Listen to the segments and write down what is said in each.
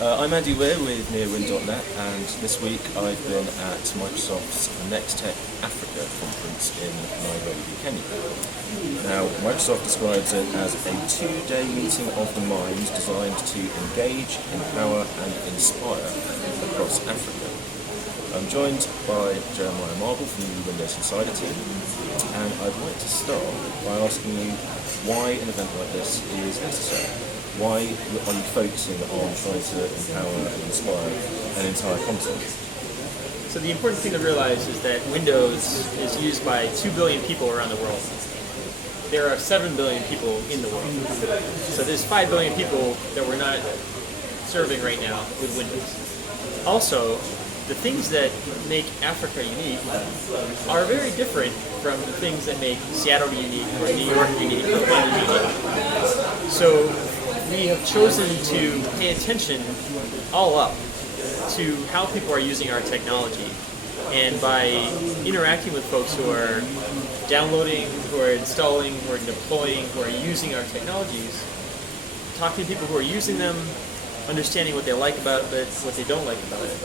I'm Andy Weir with Neowin.net, and this week I've been at Microsoft's NexTech Africa conference in Nairobi, Kenya. Now, Microsoft describes it as a two-day meeting of the mind designed to engage, empower and inspire across Africa. I'm joined by Jeremiah Marble from the Windows Insider team, and I'd like to start by asking you why an event like this is necessary. Why are you focusing on trying to empower and inspire an entire continent? So the important thing to realize is that Windows is used by 2 billion people around the world. There are 7 billion people in the world. So there's 5 billion people that we're not serving right now with Windows. Also, the things that make Africa unique are very different from the things that make Seattle unique or New York unique or London unique. So we have chosen to pay attention all up to how people are using our technology. And by interacting with folks who are downloading, who are installing, who are deploying, who are using our technologies, talking to people who are using them, understanding what they like about it, what they don't like about it,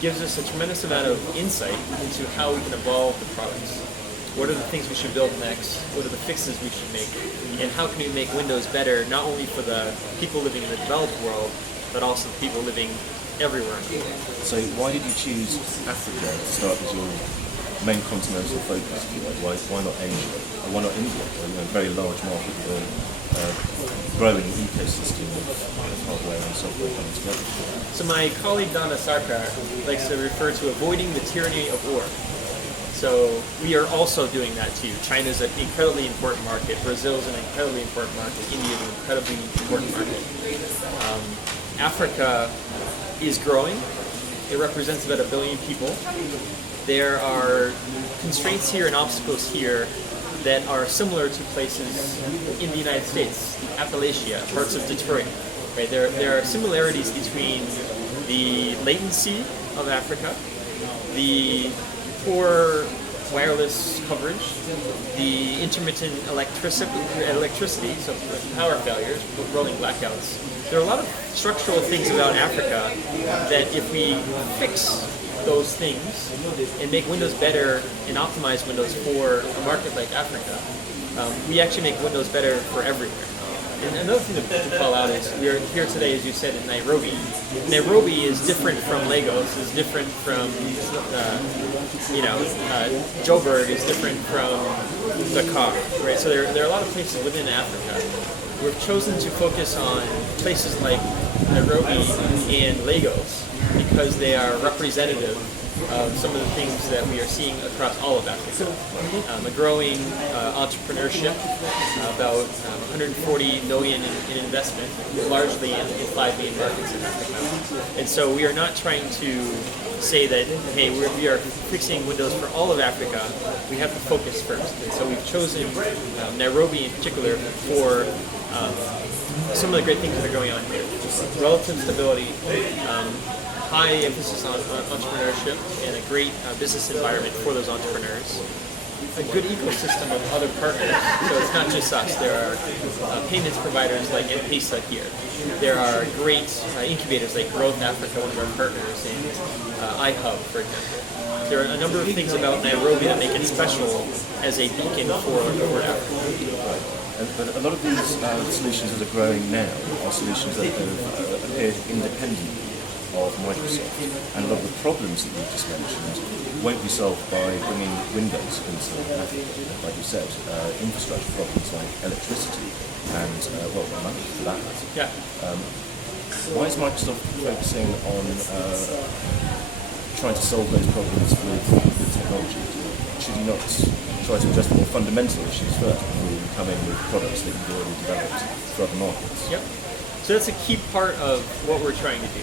gives us a tremendous amount of insight into how we can evolve the products. What are the things we should build next? What are the fixes we should make? And how can we make Windows better, not only for the people living in the developed world, but also the people living everywhere in the world? So why did you choose Africa to start as your main continental focus? Why not Asia? Or why not India? A very large market with a growing ecosystem of hardware and software coming together. So my colleague Donna Sarkar likes to refer to avoiding the tyranny of war. So we are also doing that too. China is an incredibly important market. Brazil is an incredibly important market. India is an incredibly important market. Africa is growing. It represents about 1 billion people. There are constraints here and obstacles here that are similar to places in the United States, Appalachia, parts of Detroit. Right? There are similarities between the latency of Africa, the poor wireless coverage, the intermittent electricity, so power failures, rolling blackouts. There are a lot of structural things about Africa that if we fix those things and make Windows better and optimize Windows for a market like Africa, we actually make Windows better for everywhere. And another thing to call out is we are here today, as you said, in Nairobi. Nairobi is different from Lagos, is different from, Joburg is different from Dakar, right? So there are a lot of places within Africa. We've chosen to focus on places like Nairobi and Lagos because they are representative of some of the things that we are seeing across all of Africa. A growing entrepreneurship, about 140 million in investment, largely in 5 main markets in Africa. And so we are not trying to say that, hey, we are fixing Windows for all of Africa. We have to focus first. And so we've chosen Nairobi in particular for some of the great things that are going on here. Relative stability, high emphasis on entrepreneurship and a great business environment for those entrepreneurs. A good ecosystem of other partners. So it's not just us. There are payments providers like M-Pesa here. There are great incubators like Growth Africa, one of our partners, and iHub, for example. There are a number of things about Nairobi that make it special as a beacon for Africa. But a lot of these solutions that are growing now are solutions that have appeared independently of Microsoft, and a lot of the problems that you just mentioned won't be solved by bringing Windows into Africa, like you said. Infrastructure problems like electricity and, money for that matter. Yeah. Why is Microsoft focusing on trying to solve those problems with technology? Should you not try to address the more fundamental issues first before you come in with products that you've already developed for other markets? Yep. So that's a key part of what we're trying to do.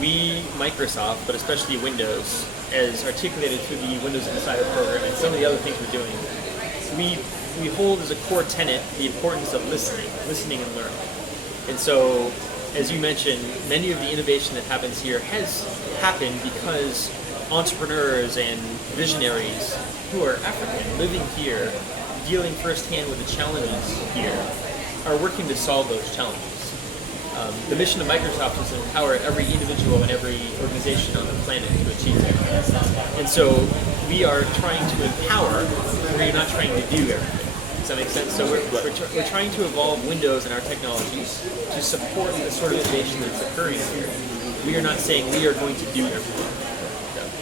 We, Microsoft, but especially Windows, as articulated through the Windows Insider program and some of the other things we're doing, we hold as a core tenet the importance of listening and learning. And so, as you mentioned, many of the innovation that happens here has happened because entrepreneurs and visionaries who are African, living here, dealing firsthand with the challenges here, are working to solve those challenges. The mission of Microsoft is to empower every individual and every organization on the planet to achieve that. And so we are trying to empower, we're not trying to do everything. Does that make sense? So we're trying to evolve Windows and our technologies to support the sort of innovation that's occurring here. We are not saying we are going to do everything.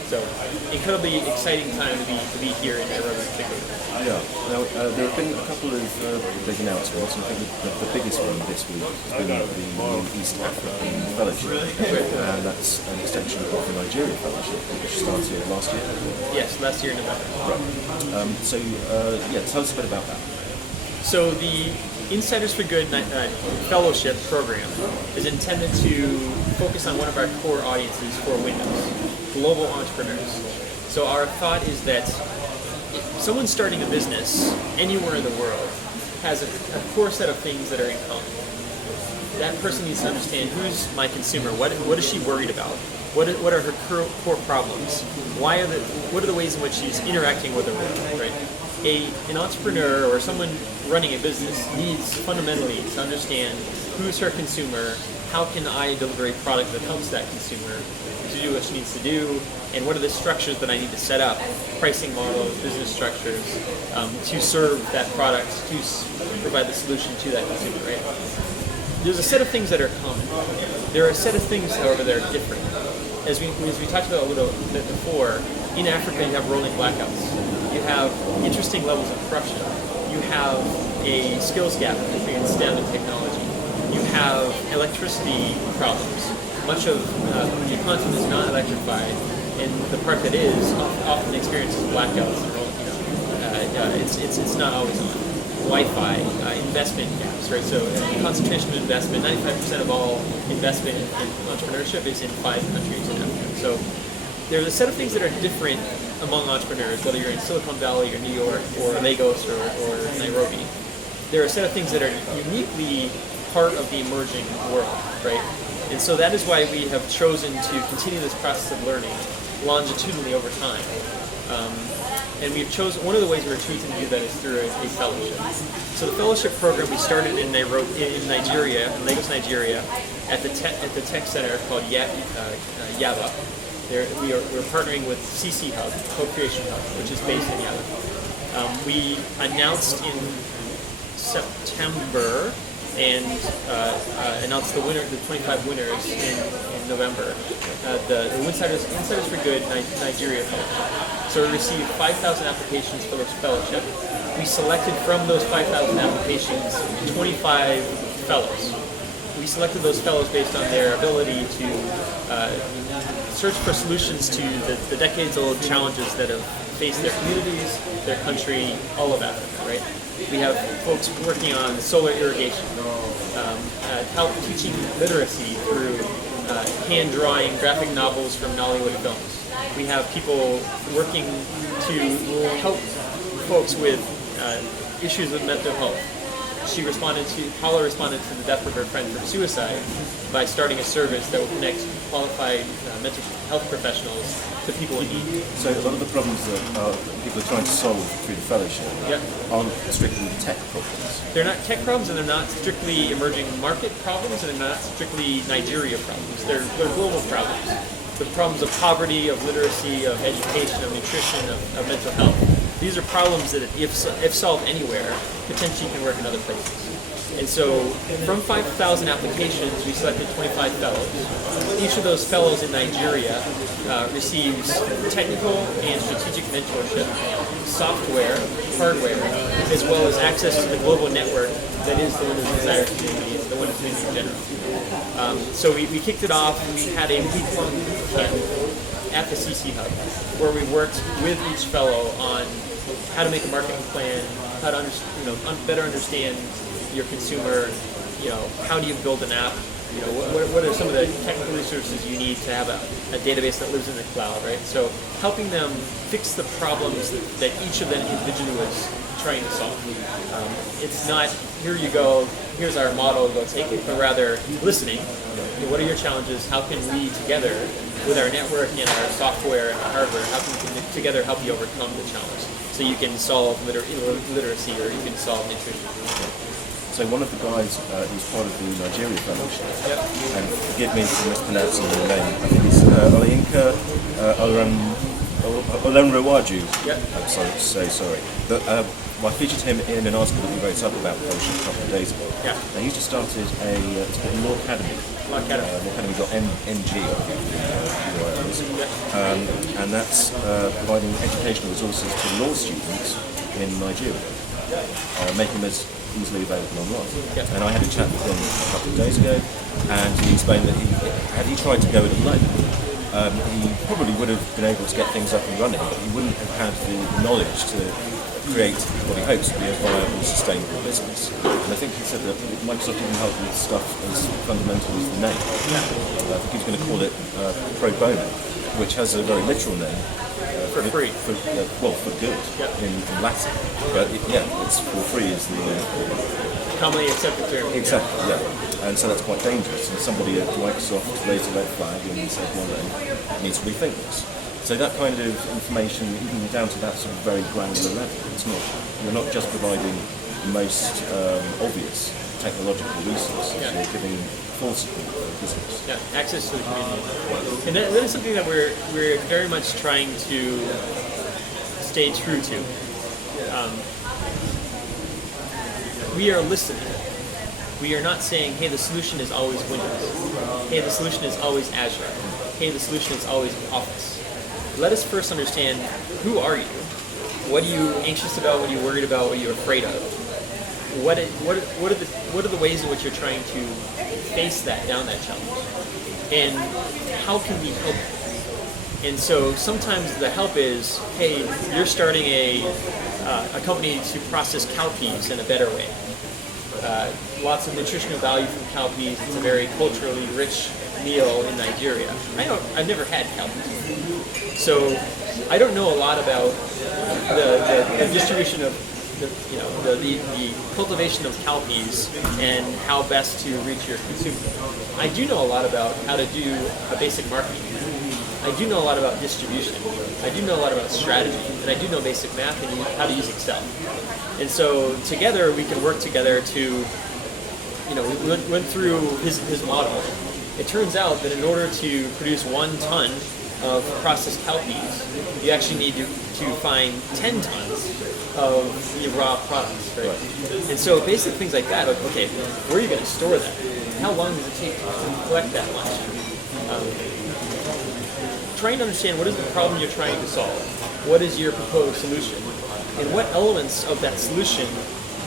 So incredibly exciting time to be here in Nairobi particularly. Yeah. Now, there have been a couple of big announcements. I think the biggest one this week has been the East African Fellowship, and that's an extension of the Nigeria Fellowship, which started last year. Yes, last year in November. Right. Tell us a bit about that. So the Insiders for Good Fellowship program is intended to focus on one of our core audiences for Windows, global entrepreneurs. So our thought is that if someone starting a business anywhere in the world has a core set of things that are in common. That person needs to understand who's my consumer, what is she worried about, what are her core problems, what are the ways in which she's interacting with the world, right? An entrepreneur or someone running a business needs fundamentally to understand who's her consumer, how can I deliver a product that helps that consumer to do what she needs to do, and what are the structures that I need to set up, pricing models, business structures, to serve that product, to provide the solution to that consumer, right? There's a set of things that are common. There are a set of things, however, that are different. As we talked about a little bit before, in Africa you have rolling blackouts. You have interesting levels of corruption. You have a skills gap between STEM and technology. You have electricity problems. Much of the continent is not electrified, and the part that is often experiences blackouts. It's not always on. Wi-Fi, investment gaps, right? So concentration of investment, 95% of all investment in entrepreneurship is in 5 countries in Africa. So there's a set of things that are different among entrepreneurs, whether you're in Silicon Valley or New York or Lagos or Nairobi. There are a set of things that are uniquely part of the emerging world, right? And so that is why we have chosen to continue this process of learning longitudinally over time. And we've chosen, one of the ways we're choosing to do that is through a fellowship. So the fellowship program we started in Nairobi, in Nigeria, in Lagos, Nigeria, at the tech center called Yaba. We're partnering with CC Hub, Co-Creation Hub, which is based in Yaba. We announced in September and announced the 25 winners in November. The Insiders for Good Nigeria Fellowship. So we received 5,000 applications for this fellowship. We selected from those 5,000 applications 25 fellows. We selected those fellows based on their ability to search for solutions to the decades-old challenges that have faced their communities, their country, all of Africa, right? We have folks working on solar irrigation, teaching literacy through hand-drawing graphic novels from Nollywood films. We have people working to help folks with issues with mental health. Paula responded to the death of her friend from suicide by starting a service that will connect qualified mental health professionals to people in need. So a lot of the problems that people are trying to solve through the fellowship aren't strictly tech problems. They're not tech problems, and they're not strictly emerging market problems, and they're not strictly Nigeria problems. They're global problems. The problems of poverty, of literacy, of education, of nutrition, of mental health. These are problems that, if solved anywhere, potentially can work in other places. And so, from 5,000 applications, we selected 25 fellows. Each of those fellows in Nigeria receives technical and strategic mentorship, software, hardware, as well as access to the global network that is the Windows Insider community, the Windows community in general. So we kicked it off. We had a week-long camp at the CC Hub, where we worked with each fellow on how to make a marketing plan, how to better understand your consumer. How do you build an app? What are some of the technical resources you need to have a database that lives in the cloud, right? So helping them fix the problems that each of them individually was trying to solve. It's not, here you go, here's our model, go take it, but rather listening. What are your challenges? How can we together, with our network and our software and our hardware, how can we together help you overcome the challenge? So you can solve literacy, or you can solve nutrition. So one of the guys who's part of the Nigeria Foundation, Yep. and forgive me for mispronouncing your name, I think it's Olayinka Olenrewaju. Yep. I'm sorry. But, I featured him in an article that we wrote up about Potion a couple of days ago. Yeah. And he's just started it's called Law Academy. Law Academy. Lawacademy.ng, and that's providing educational resources to law students in Nigeria, making them as easily available online. Yeah. And I had a chat with him a couple of days ago, and he explained that had he tried to go it alone, he probably would have been able to get things up and running, but he wouldn't have had the knowledge to create what he hopes to be a viable, sustainable business. And I think he said that Microsoft even helped with stuff as fundamental as the name. I think he was going to call it pro bono, which has a very literal name. For free. For good in Latin. But it's for free is the Commonly accepted term. exactly, yeah. And so that's quite dangerous. And somebody at Microsoft raised a red flag and said, well, then, needs to rethink this. So that kind of information, even down to that sort of very granular level, you're not just providing the most obvious technological resources, you're giving full support for the business. Yeah, access to the community. And that is something that we're very much trying to stay true to. We are listening. We are not saying, hey, the solution is always Windows. Hey, the solution is always Azure. Hey, the solution is always Office. Let us first understand, who are you? What are you anxious about? What are you worried about? What are you afraid of? What are the ways in which you're trying to face down that challenge? And how can we help you? And so sometimes the help is, hey, you're starting a company to process cowpeas in a better way. Lots of nutritional value from cowpeas. It's a very culturally rich meal in Nigeria. I've never had cowpeas, so I don't know a lot about the distribution of the cultivation of cowpeas and how best to reach your consumer. I do know a lot about how to do a basic marketing. I do know a lot about distribution. I do know a lot about strategy, and I do know basic math and how to use Excel. And so together we can work together to, we went through his model. It turns out that in order to produce 1 ton of processed cowpeas, you actually need to find 10 tons of the raw products, right? And so basic things like that, like, okay, where are you going to store that? How long does it take to collect that much? Trying to understand what is the problem you're trying to solve, what is your proposed solution, and what elements of that solution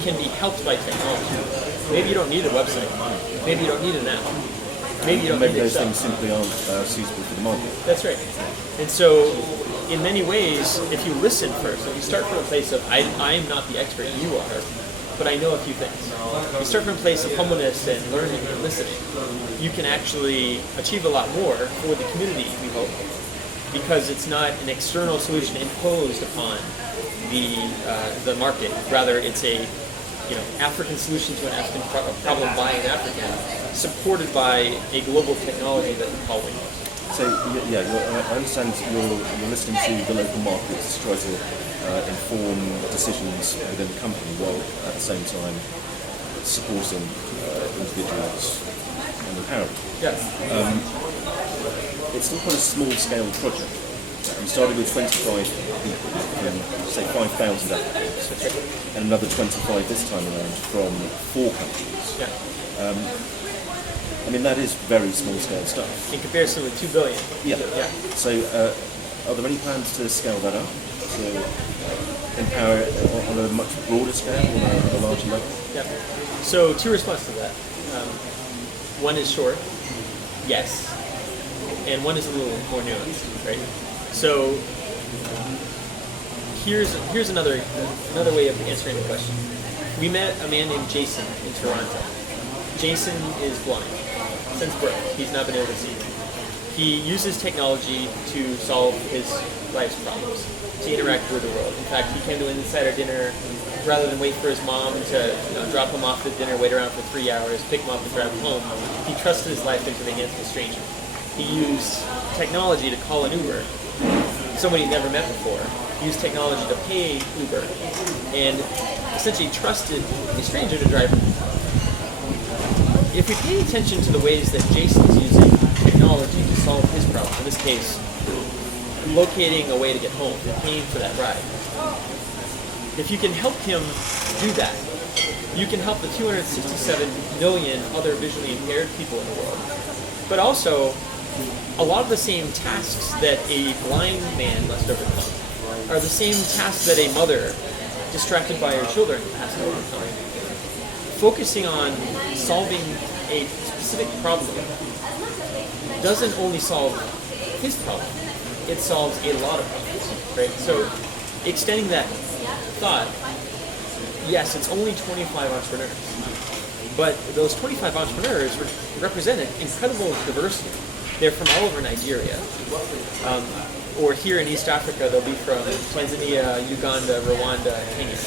can be helped by technology. Maybe you don't need a website, maybe you don't need an app, maybe you don't need those Excel. things simply aren't suitable for the market. That's right. And so, in many ways, if you listen first, if you start from a place of, I am not the expert, you are, but I know a few things. You start from a place of humbleness and learning and listening. You can actually achieve a lot more for the community, we hope, because it's not an external solution imposed upon the market. Rather, it's a African solution to an African problem by an African, supported by a global technology that we call Windows. So I understand you're listening to the local markets to try to inform decisions within the company, while at the same time supporting individuals and empowering. Yes. It's still quite a small-scale project. You started with 25 people from, say, 5,000 applicants, and another 25 this time around from 4 countries. Yeah. That is very small-scale stuff. In comparison with 2 billion. Yeah. So, are there any plans to scale that up, to empower on a much broader scale, on a larger level? Yeah. So, 2 responses to that. One is short, yes, and one is a little more nuanced, right? So, here's another way of answering the question. We met a man named Jason in Toronto. Jason is blind since birth. He's not been able to see. He uses technology to solve his life's problems, to interact with the world. In fact, he came to an insider dinner rather than wait for his mom to drop him off at dinner, wait around for 3 hours, pick him up and drive him home. He trusted his life into the hands of a stranger. He used technology to call an Uber, someone he'd never met before. He used technology to pay Uber, and essentially trusted a stranger to drive him. if we pay attention to the ways that Jason's using technology to solve his problem, in this case, locating a way to get home, paying for that ride, if you can help him do that, you can help the 267 million other visually impaired people in the world. But also, a lot of the same tasks that a blind man must overcome are the same tasks that a mother distracted by her children has to overcome. Focusing on solving a specific problem doesn't only solve his problem, it solves a lot of problems, right? So extending that thought, yes, it's only 25 entrepreneurs, but those 25 entrepreneurs represent an incredible diversity. They're from all over Nigeria, or here in East Africa, they'll be from Tanzania, Uganda, Rwanda, and Kenya.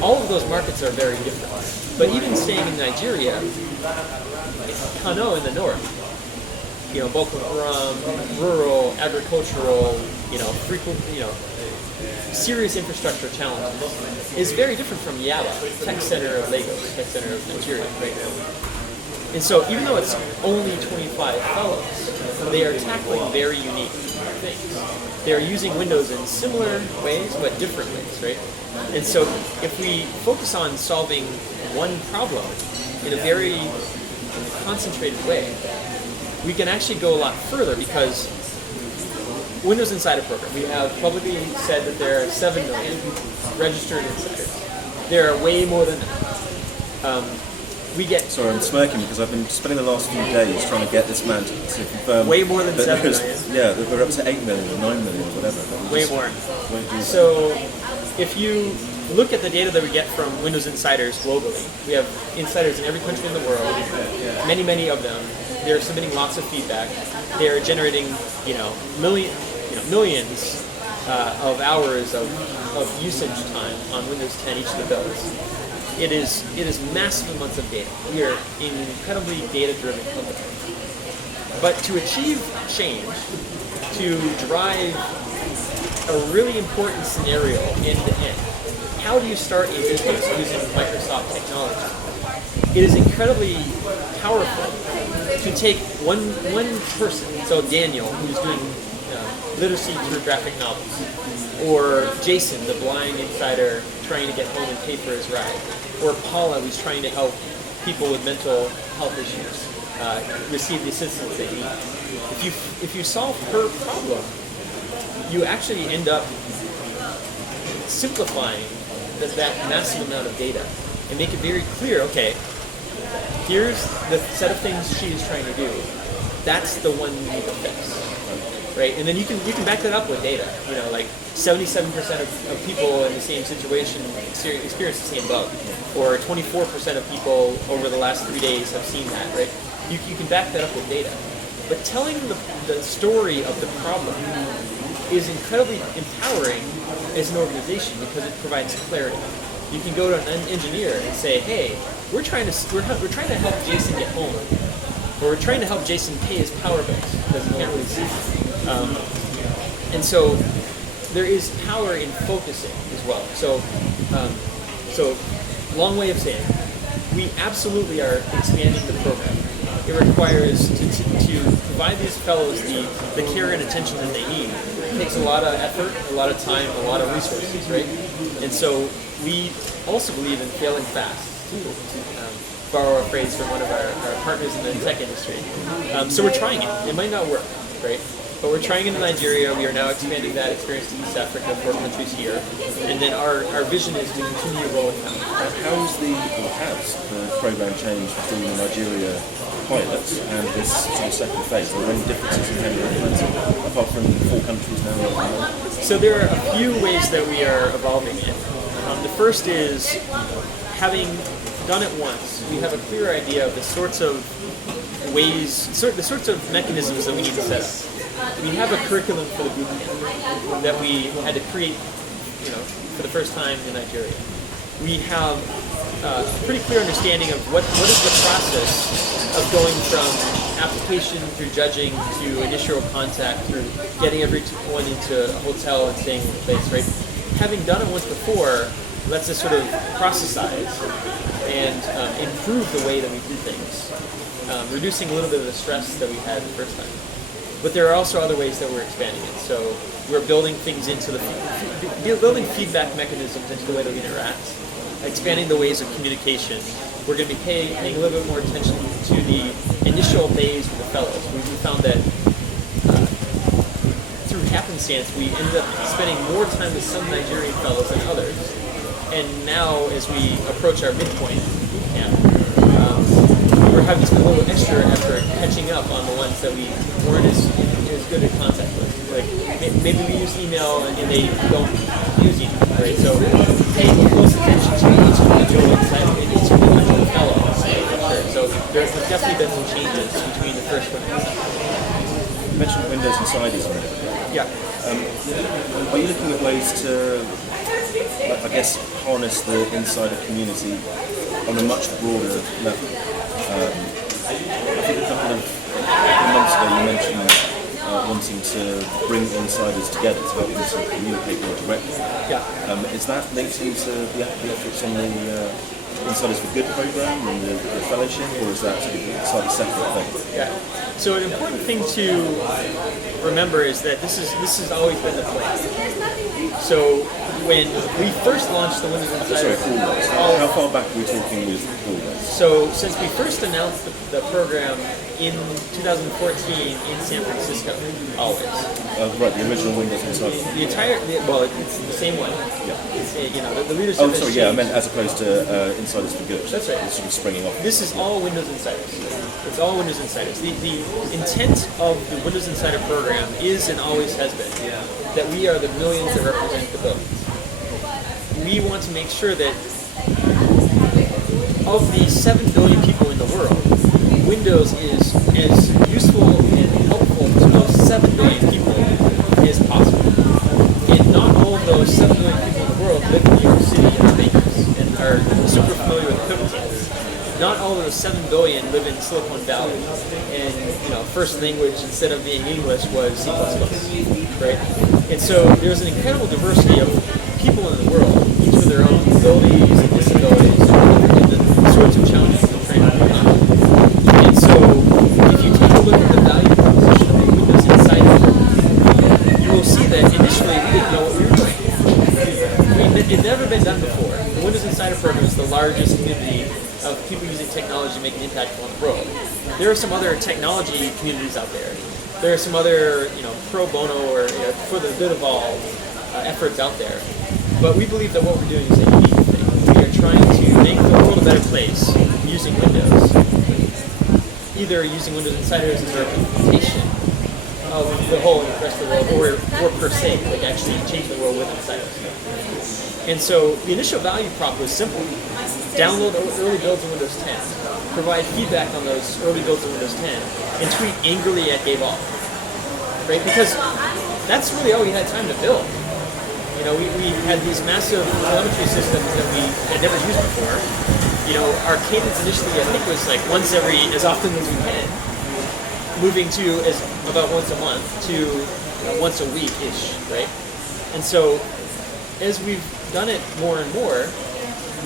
All of those markets are very different. But even staying in Nigeria, Kano in the north, Boko Haram, rural, agricultural, serious infrastructure challenges, is very different from Yaba, tech center of Lagos, tech center of Nigeria, right now. And so even though it's only 25 fellows, they are tackling very unique things. They are using Windows in similar ways, but different ways, right? And so if we focus on solving one problem in a very concentrated way, we can actually go a lot further, because Windows Insider Program, we have publicly said that there are 7 million registered insiders. There are way more than that. Sorry, I'm smirking because I've been spending the last few days trying to get this man to confirm. Way more than that 7 million. Yeah, that we're up to 8 million or 9 million or whatever. Way more. So if you look at the data that we get from Windows Insiders globally, we have insiders in every country in the world, many, many of them. They're submitting lots of feedback. They're generating, millions of hours of usage time on Windows 10 each of the builds. It is massive amounts of data. We are an incredibly data-driven company. But to achieve change, to drive a really important scenario end to end, how do you start a business using Microsoft technology? It is incredibly powerful to take one person, so Daniel, who's doing literacy through graphic novels, or Jason, the blind insider trying to get home and pay for his ride, or Paula, who's trying to help people with mental health issues receive the assistance they need. If you solve her problem, you actually end up simplifying that massive amount of data and make it very clear, okay, here's the set of things she's trying to do. That's the one you need to fix. Right? And then you can back that up with data. Like 77% of people in the same situation experience the same bug, or 24% of people over the last 3 days have seen that. Right? You can back that up with data. But telling the story of the problem is incredibly empowering as an organization, because it provides clarity. You can go to an engineer and say, "Hey, we're trying to help Jason get home, or we're trying to help Jason pay his power bills because he can't really see." And so there is power in focusing as well. So long way of saying, we absolutely are expanding the program. It requires to provide these fellows the care and attention that they need. It takes a lot of effort, a lot of time, a lot of resources, right? And so we also believe in failing fast, to borrow a phrase from one of our partners in the tech industry. So we're trying it. It might not work, right? But we're trying it in Nigeria. We are now expanding that experience to East Africa, 4 countries here. And then our vision is to continue to roll it out. Has the program changed between the Nigeria pilots and this sort of second phase? Are there any differences in how you're implementing, apart from 4 countries now? So there are a few ways that we are evolving it. The first is, having done it once, we have a clear idea of the sorts of mechanisms that we need to set up. We have a curriculum for the boot camp that we had to create, for the first time in Nigeria. We have a pretty clear understanding of what is the process of going from application through judging to initial contact through getting everyone into a hotel and staying in a place, right? Having done it once before lets us sort of processize and improve the way that we do things, reducing a little bit of the stress that we had the first time. But there are also other ways that we're expanding it. So we're building things into building feedback mechanisms into the way that we interact, expanding the ways of communication. We're going to be paying a little bit more attention to the initial days with the fellows. We found that through happenstance, we ended up spending more time with some Nigerian fellows than others. And now, as we approach our midpoint boot camp, we're having to spend a little extra effort catching up on the ones that we weren't as good at contact with. Like maybe we use email and they don't use email, right? So paying close attention to each individual fellow. Sure. So there's definitely been some changes between the first one and the second. You mentioned Windows Insiders a minute ago. Yeah. Are you looking at ways to, I guess, harness the insider community on a much broader level? I think a couple of months ago you mentioned wanting to bring insiders together to help them to communicate more directly. Yeah. Is that linked into the efforts on the Insiders for Good program and the fellowship, or is that sort of a slightly separate thing? Yeah. So an important thing to remember is that this has always been the plan. So when we first launched the Windows Insider, how far back are we talking with all this? So since we first announced the program in 2014 in San Francisco, always. Right, the original Windows Insider. It's the same one. Yeah. It's, the leadership. Oh, sorry, yeah, I meant as opposed to Insiders for Good. That's right. It's sort of springing off. This is all Windows Insiders. It's all Windows Insiders. The intent of the Windows Insider program is and always has been that we are the millions that represent the billions. We want to make sure that of the 7 billion people in the world, Windows is as useful and helpful to those 7 billion people as possible. And not all of those 7 billion people in the world live in New York City and are bakers and are super familiar with cookie tents. Not all of those 7 billion live in Silicon Valley, and first language instead of being English was C++, right? And so there's an incredible diversity of people in the world, each with their own abilities and disabilities, and the sorts of challenges that they're trying to overcome. And so if you take a look at the value proposition of the Windows Insider, you will see that initially we didn't know what we were doing. It had never been done before. The Windows Insider program is the largest community of people using technology to make an impact on the world. There are some other technology communities out there. There are some other, pro bono or for the good of all efforts out there. But we believe that what we're doing is a unique thing. We are trying to make the world a better place using Windows. Either using Windows Insiders as a representation of the whole and the rest of the world, or per se, like actually change the world with Insiders. And so the initial value prop was simple. Download early builds of Windows 10. Provide feedback on those early builds of Windows 10. And tweet angrily at Dave All. Right? Because that's really all we had time to build. We had these massive telemetry systems that we had never used before. Our cadence initially, I think, was like as often as we can. Moving to about once a month to once a week-ish, right? And so as we've done it more and more,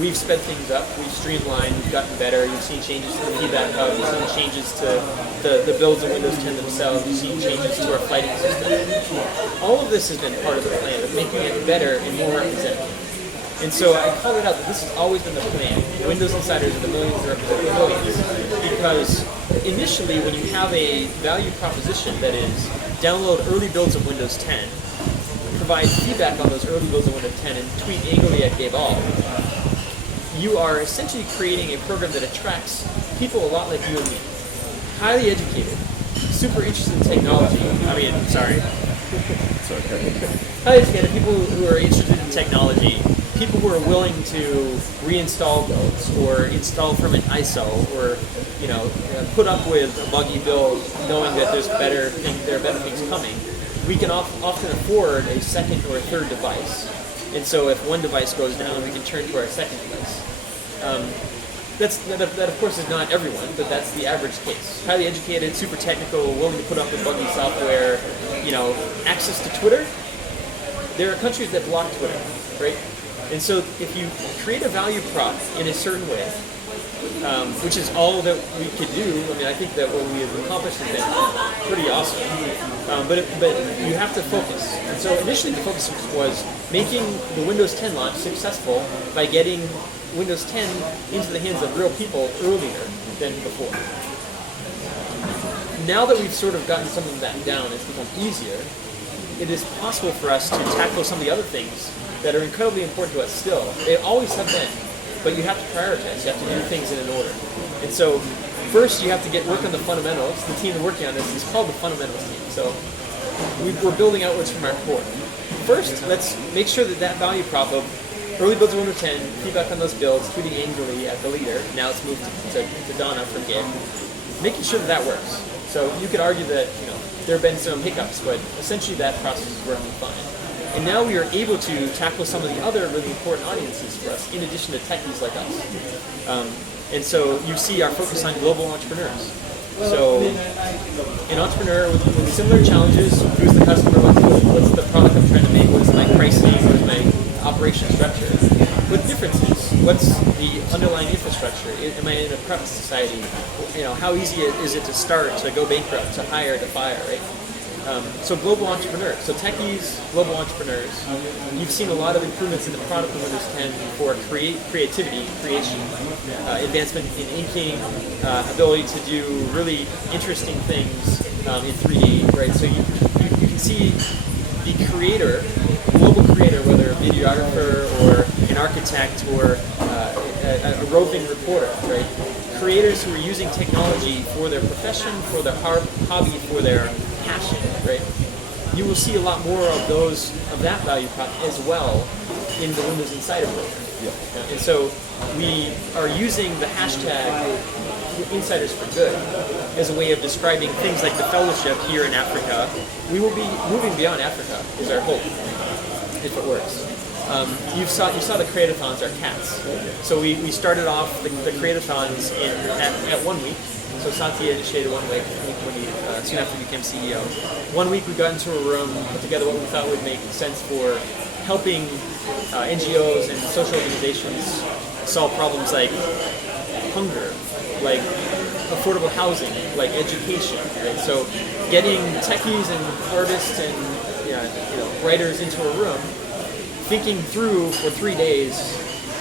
we've sped things up, we've streamlined, we've gotten better, you've seen changes to the feedback hub, you've seen changes to the builds of Windows 10 themselves, you've seen changes to our flighting system. All of this has been part of the plan of making it better and more representative. And so I call it out that this has always been the plan. Windows Insiders are the millions that represent the billions. Because initially when you have a value proposition that is download early builds of Windows 10, provide feedback on those early builds of Windows 10, and tweet angrily at Gabe All, you are essentially creating a program that attracts people a lot like you and me. Highly educated, super interested in technology. Highly educated people who are interested in technology. People who are willing to reinstall builds or install from an ISO or put up with a buggy build knowing that there are better things coming. We can often afford a second or a third device. And so if one device goes down, we can turn to our second device. That of course is not everyone, but that's the average case. Highly educated, super technical, willing to put up with buggy software, access to Twitter. There are countries that block Twitter, right? And so if you create a value prop in a certain way, which is all that we could do. I mean, I think that what we have accomplished has been pretty awesome. But you have to focus. And so initially the focus was making the Windows 10 launch successful by getting Windows 10 into the hands of real people earlier than before. Now that we've sort of gotten some of that down, it's become easier. It is possible for us to tackle some of the other things that are incredibly important to us still. They always have been, but you have to prioritize. You have to do things in an order. And so first you have to work on the fundamentals. The team working on this is called the fundamentals team. So we're building outwards from our core. First, let's make sure that value prop of early builds of Windows 10, feedback on those builds, tweeting angrily at the leader. Now it's moved to Donna from Gabe. Making sure that works. So you could argue that there have been some hiccups, but essentially that process is working fine. And now we are able to tackle some of the other really important audiences for us, in addition to techies like us. And so you see our focus on global entrepreneurs. So an entrepreneur with similar challenges, who's the customer, what's the product I'm trying to make, what's my pricing, what's my operation structure, what differences, what's the underlying infrastructure, am I in a corrupt society, how easy is it to start, to go bankrupt, to hire, to fire, right? So global entrepreneurs, so techies, global entrepreneurs. You've seen a lot of improvements in the product of Windows 10 for creativity, creation, advancement in inking, ability to do really interesting things in 3D, right? So you can see the creator, global creator, whether a videographer or an architect or a roving reporter, right? Creators who are using technology for their profession, for their hobby, for their passion, right? You will see a lot more of that value prop as well in the Windows Insider program. Yeah. And so we are using the hashtag Insiders for Good as a way of describing things like the fellowship here in Africa. We will be moving beyond Africa, is our hope, if it works. You saw the creatathons, our cats. So we started off the creatathons at 1 week. So Santi initiated 1 week when he soon after he became CEO. 1 week we got into a room, put together what we thought would make sense for helping NGOs and social organizations solve problems like hunger, like affordable housing, like education. Right? So getting techies and artists and writers into a room, thinking through for 3 days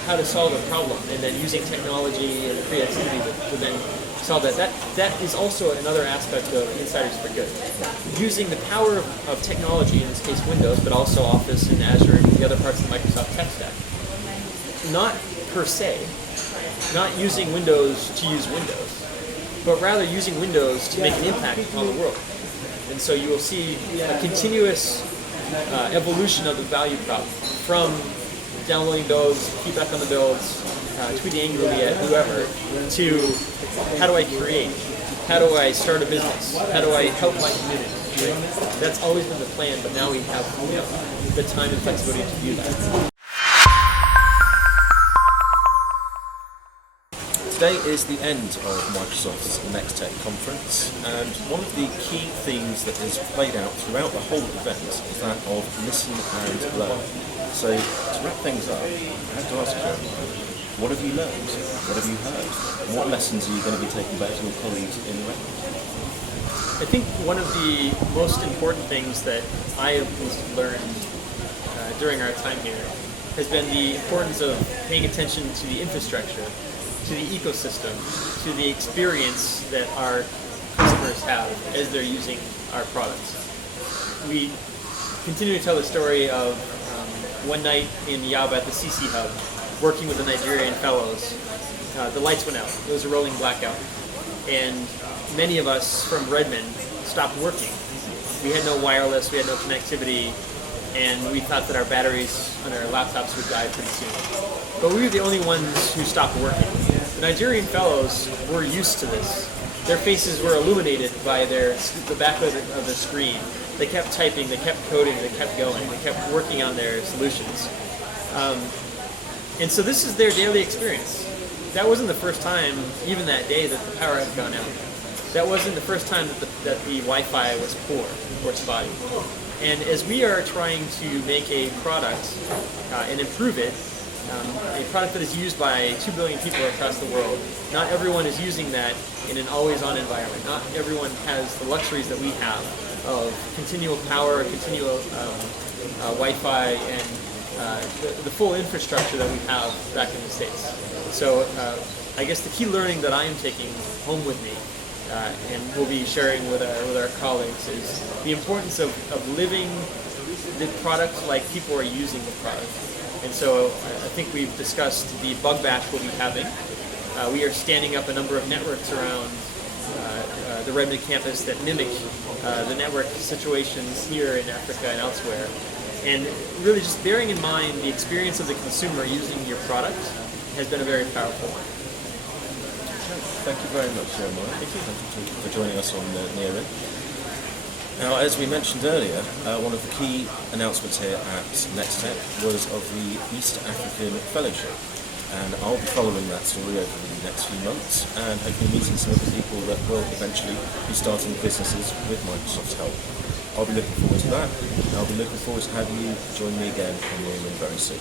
how to solve a problem, and then using technology and creativity to then solve that. That is also another aspect of Insiders for Good. Using the power of technology, in this case Windows, but also Office and Azure and the other parts of the Microsoft tech stack. Not per se, not using Windows to use Windows, but rather using Windows to make an impact on the world. And so you will see a continuous evolution of the value prop from downloading builds, feedback on the builds, tweeting angrily at whoever, to how do I create? How do I start a business? How do I help my community? Right? That's always been the plan, but now we have the time and flexibility to do that. Today is the end of Microsoft's NexTech conference, and one of the key themes that is played out throughout the whole event is that of listen and learn. So to wrap things up, I have to ask you, what have you learned? What have you heard? And what lessons are you going to be taking back to your colleagues in the rest? I think one of the most important things that I have learned during our time here has been the importance of paying attention to the infrastructure, to the ecosystem, to the experience that our customers have as they're using our products. We continue to tell the story of one night in Yaba at the CC Hub, working with the Nigerian fellows. The lights went out. It was a rolling blackout. And many of us from Redmond stopped working. We had no wireless, we had no connectivity, and we thought that our batteries on our laptops would die pretty soon. But we were the only ones who stopped working. The Nigerian fellows were used to this. Their faces were illuminated by the back of the screen. They kept typing, they kept coding, they kept going, they kept working on their solutions. And so this is their daily experience. That wasn't the first time, even that day, that the power had gone out. That wasn't the first time that the Wi-Fi was poor or spotty. And as we are trying to make a product and improve it, a product that is used by 2 billion people across the world. Not everyone is using that in an always-on environment. Not everyone has the luxuries that we have of continual power, continual Wi-Fi, and the full infrastructure that we have back in the States. So I guess the key learning that I am taking home with me and we'll be sharing with our colleagues is the importance of living the product like people are using the product. And so I think we've discussed the bug bash we'll be having. We are standing up a number of networks around the Redmond campus that mimic the network situations here in Africa and elsewhere. And really just bearing in mind the experience of the consumer using your product has been a very powerful one. Thank you very much, Jeremiah. Thank you for joining us on Neowin. Now, as we mentioned earlier, one of the key announcements here at NexTech was of the East African Fellowship. And I'll be following that story over the next few months and hopefully meeting some of the people that will eventually be starting businesses with Microsoft's help. I'll be looking forward to that, and I'll be looking forward to having you join me again on Neowin very soon.